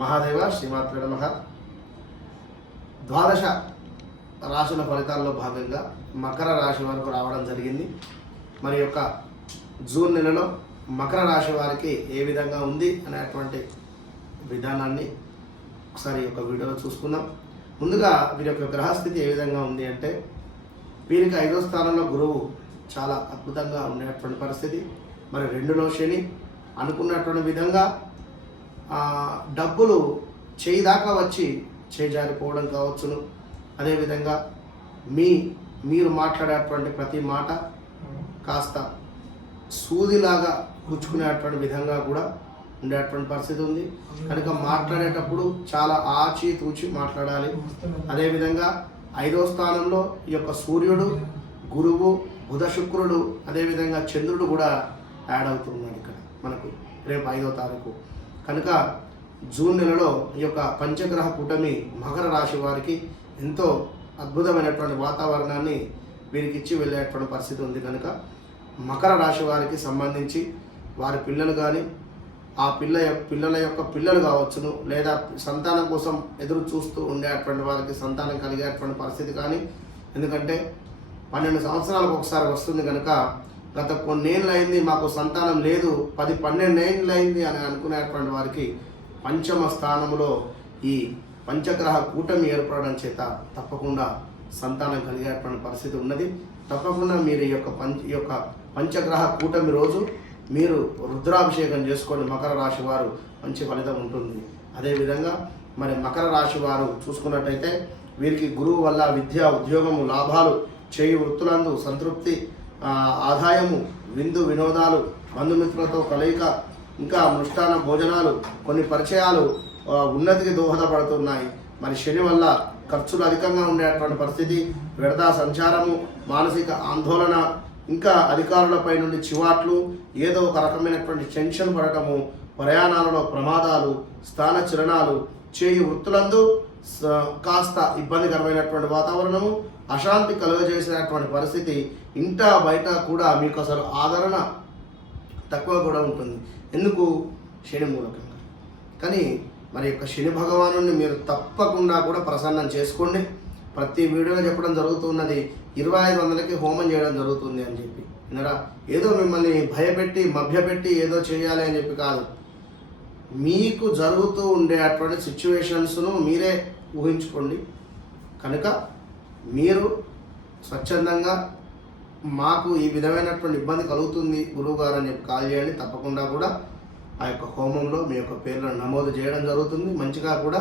మహాదేవ శ్రీమాత్రే నమః. ద్వాదశ రాశుల ఫలితాల్లో భాగంగా మకర రాశి వరకు రావడం జరిగింది. మరి యొక్క జూన్ నెలలో మకర రాశి వారికి ఏ విధంగా ఉంది అనేటువంటి విధానాన్ని ఒకసారి ఒక వీడియోలో చూసుకుందాం. ముందుగా వీరి యొక్క గ్రహస్థితి ఏ విధంగా ఉంది అంటే, వీరికి 5వ స్థానంలో గురువు చాలా అద్భుతంగా ఉండేటువంటి పరిస్థితి. మరి 2లో శని అనుకున్నటువంటి విధంగా డబ్బులు చేయి దాకా వచ్చి చేజారిపోవడం కావచ్చును. అదేవిధంగా మీరు మాట్లాడేటువంటి ప్రతి మాట కాస్త సూదిలాగా గుచ్చుకునేటువంటి విధంగా కూడా ఉండేటువంటి పరిస్థితి ఉంది. కనుక మాట్లాడేటప్పుడు చాలా ఆచితూచి మాట్లాడాలి. అదేవిధంగా 5వ స్థానంలో ఈ యొక్క సూర్యుడు, గురువు, బుధ, శుక్రుడు, అదేవిధంగా చంద్రుడు కూడా యాడ్ అవుతున్నాడు ఇక్కడ మనకు రేపు 5వ తారీఖు. కనుక జూన్ నెలలో ఈ యొక్క పంచగ్రహ కూటమి మకర రాశి వారికి ఎంతో అద్భుతమైనటువంటి వాతావరణాన్ని వీరికి ఇచ్చి వెళ్ళేటువంటి పరిస్థితి ఉంది. కనుక మకర రాశి వారికి సంబంధించి వారి పిల్లలు కానీ ఆ పిల్లల యొక్క పిల్లలు కావచ్చును, లేదా సంతానం కోసం ఎదురు చూస్తూ ఉండేటువంటి వారికి సంతానం కలిగేటువంటి పరిస్థితి కానీ, ఎందుకంటే 12 సంవత్సరాలకు ఒకసారి వస్తుంది కనుక గత కొన్నేళ్ళు అయింది మాకు సంతానం లేదు, 10-12 ఏళ్ళు అయింది అని అనుకునేటువంటి వారికి పంచమ స్థానంలో ఈ పంచగ్రహ కూటమి ఏర్పడడం చేత తప్పకుండా సంతానం కలిగేటువంటి పరిస్థితి ఉన్నది. తప్పకుండా మీరు ఈ యొక్క పంచగ్రహ కూటమి రోజు మీరు రుద్రాభిషేకం చేసుకోండి. మకర రాశి వారు మంచి ఫలితం ఉంటుంది. అదేవిధంగా మరి మకర రాశి వారు చూసుకున్నట్టయితే వీరికి గురువు వల్ల విద్య, ఉద్యోగము, లాభాలు, చేయి వృత్తులందు సంతృప్తి, ఆదాయము, విందు వినోదాలు, బంధుమిత్రులతో కలయిక, ఇంకా మృష్టాన భోజనాలు, కొన్ని పరిచయాలు ఉన్నతికి దోహదపడుతున్నాయి. మరి శని వల్ల ఖర్చులు అధికంగా ఉండేటువంటి పరిస్థితి, వ్యర్థ సంచారము, మానసిక ఆందోళన, ఇంకా అధికారులపై నుండి చివాట్లు, ఏదో ఒక రకమైనటువంటి టెన్షన్ పడటము, ప్రయాణాలలో ప్రమాదాలు, స్థాన చలనాలు, చేయి వృత్తులందు కాస్త ఇబ్బందికరమైనటువంటి వాతావరణము, అశాంతి కలుగజేసినటువంటి పరిస్థితి, ఇంట బయట కూడా మీకు అసలు ఆదరణ తక్కువ కూడా ఉంటుంది. ఎందుకు? శని మూలకంగా. కానీ మరి యొక్క శని భగవాను మీరు తప్పకుండా కూడా ప్రసన్నం చేసుకోండి. ప్రతి వీడియోలో చెప్పడం జరుగుతున్నది 2500కి హోమం చేయడం జరుగుతుంది అని చెప్పి వినరా. ఏదో మిమ్మల్ని భయపెట్టి మభ్యపెట్టి ఏదో చేయాలి అని చెప్పి కాదు. మీకు జరుగుతూ ఉండేటువంటి సిచ్యువేషన్స్ను మీరే ఊహించుకోండి. కనుక మీరు స్వచ్ఛందంగా మాకు ఈ విధమైనటువంటి ఇబ్బంది కలుగుతుంది గురువుగారు అని చెప్పి కాల్ చేయండి. తప్పకుండా కూడా ఆ యొక్క హోమంలో మీ యొక్క పేర్లను నమోదు చేయడం జరుగుతుంది. మంచిగా కూడా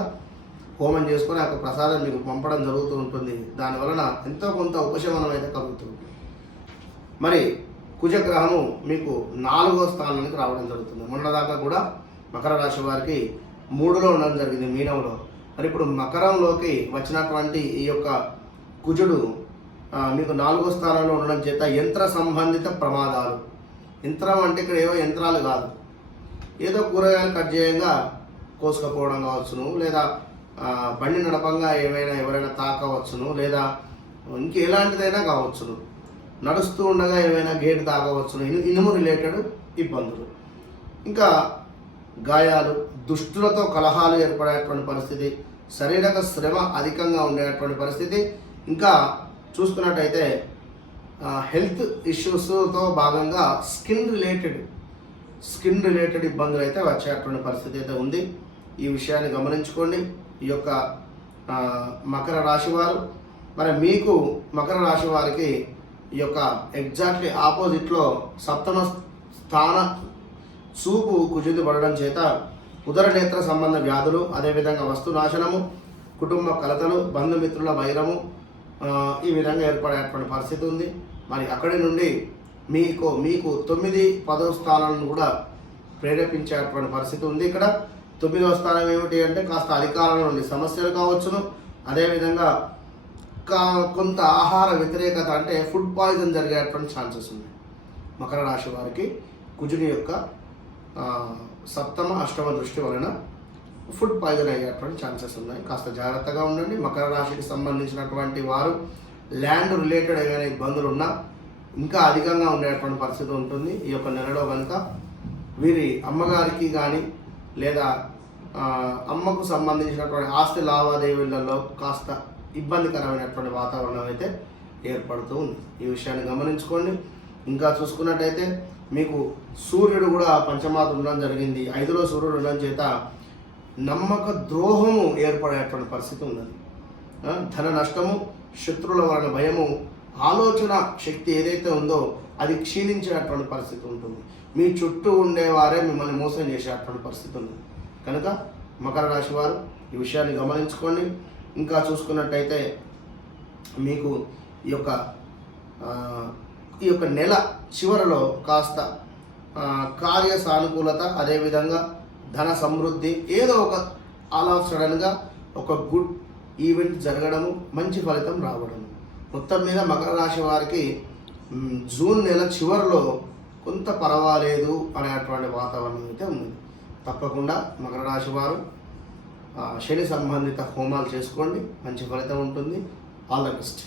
హోమం చేసుకొని ఆ యొక్క ప్రసాదం మీకు పంపడం జరుగుతూ ఉంటుంది. దానివలన ఎంతో కొంత ఉపశమనం అయితే కలుగుతుంది. మరి కుజగ్రహము మీకు 4వ స్థానానికి రావడం జరుగుతుంది. మొన్నదాకా కూడా మకర రాశి వారికి 3లో ఉండడం జరిగింది, మీనంలో. మరి ఇప్పుడు మకరంలోకి వచ్చినటువంటి ఈ యొక్క కుజుడు మీకు 4వ స్థానంలో ఉండడం చేత యంత్ర సంబంధిత ప్రమాదాలు. యంత్రం అంటే ఇక్కడ ఏవో యంత్రాలు కాదు, ఏదో కూరగాయలు కట్ చేయంగా కోసుకపోవడం కావచ్చును, లేదా బండి నడపంగా ఎవరైనా తాకవచ్చును, లేదా ఇంకెలాంటిదైనా కావచ్చును, నడుస్తూ ఉండగా ఏవైనా గేట్ తాకవచ్చును, ఇనుము రిలేటెడ్ ఇబ్బందులు, ఇంకా గాయాలు, దుష్టులతో కలహాలు ఏర్పడేటువంటి పరిస్థితి, శారీరక శ్రమ అధికంగా ఉండేటువంటి పరిస్థితి, ఇంకా చూసుకున్నట్టయితే హెల్త్ ఇష్యూస్తో భాగంగా స్కిన్ రిలేటెడ్ ఇబ్బందులు అయితే వచ్చేటువంటి పరిస్థితి అయితే ఉంది. ఈ విషయాన్ని గమనించుకోండి. ఈ యొక్క మకర రాశి వారు, మరి మీకు మకర రాశి వారికి ఈ యొక్క ఎగ్జాక్ట్లీ ఆపోజిట్లో 7వ స్థాన చూపు కుజించబడడం చేత ఉదర నేత్ర సంబంధ వ్యాధులు, అదేవిధంగా వస్తు నాశనము, కుటుంబ కలతలు, బంధుమిత్రుల వైరము ఈ విధంగా ఏర్పడేటువంటి పరిస్థితి ఉంది. మరి అక్కడి నుండి మీకు 9-10వ స్థానాలను కూడా ప్రేరేపించేటువంటి పరిస్థితి ఉంది. ఇక్కడ 9వ స్థానం ఏమిటి అంటే కాస్త అధికారుల నుండి సమస్యలు కావచ్చును, అదేవిధంగా కొంత ఆహార వ్యతిరేకత అంటే ఫుడ్ పాయిజన్ జరిగేటువంటి ఛాన్సెస్ ఉన్నాయి. మకర రాశి వారికి కుజుని యొక్క 7వ, 8వ దృష్టి వలన ఫుడ్ పాయిజన్ అయ్యేటువంటి ఛాన్సెస్ ఉన్నాయి. కాస్త జాగ్రత్తగా ఉండండి. మకర రాశికి సంబంధించినటువంటి వారు ల్యాండ్ రిలేటెడ్ ఏమైనా ఇబ్బందులు ఉన్నా ఇంకా అధికంగా ఉండేటువంటి పరిస్థితి ఉంటుంది ఈ యొక్క నెలలో. కనుక వీరి అమ్మగారికి కానీ లేదా అమ్మకు సంబంధించినటువంటి ఆస్తి లావాదేవీలలో కాస్త ఇబ్బందికరమైనటువంటి వాతావరణం అయితే ఏర్పడుతూ ఉంది. ఈ విషయాన్ని గమనించుకోండి. ఇంకా చూసుకున్నట్టయితే మీకు సూర్యుడు కూడా పంచమాత ఉండడం జరిగింది. 5లో సూర్యుడు ఉండడం చేత నమ్మక ద్రోహము ఏర్పడేటువంటి పరిస్థితి ఉన్నది. ధన నష్టము, శత్రువుల వలన భయము, ఆలోచన శక్తి ఏదైతే ఉందో అది క్షీణించేటువంటి పరిస్థితి ఉంటుంది. మీ చుట్టూ ఉండేవారే మిమ్మల్ని మోసం చేసేటువంటి పరిస్థితి ఉంది. కనుక మకర రాశి వారు ఈ విషయాన్ని గమనించుకోండి. ఇంకా చూసుకున్నట్టయితే మీకు ఈ యొక్క నెల చివరిలో కాస్త కార్య సానుకూలత, అదేవిధంగా ధన సమృద్ధి, ఏదో ఒక ఆల్ ఆఫ్ సడన్గా ఒక గుడ్ ఈవెంట్ జరగడము, మంచి ఫలితం రావడము. మొత్తం మీద మకర రాశి వారికి జూన్ నెల చివరిలో కొంత పర్వాలేదు అనేటువంటి వాతావరణం అయితే ఉంది. తప్పకుండా మకర రాశి వారు శని సంబంధిత హోమాలు చేసుకోండి, మంచి ఫలితం ఉంటుంది. All the best.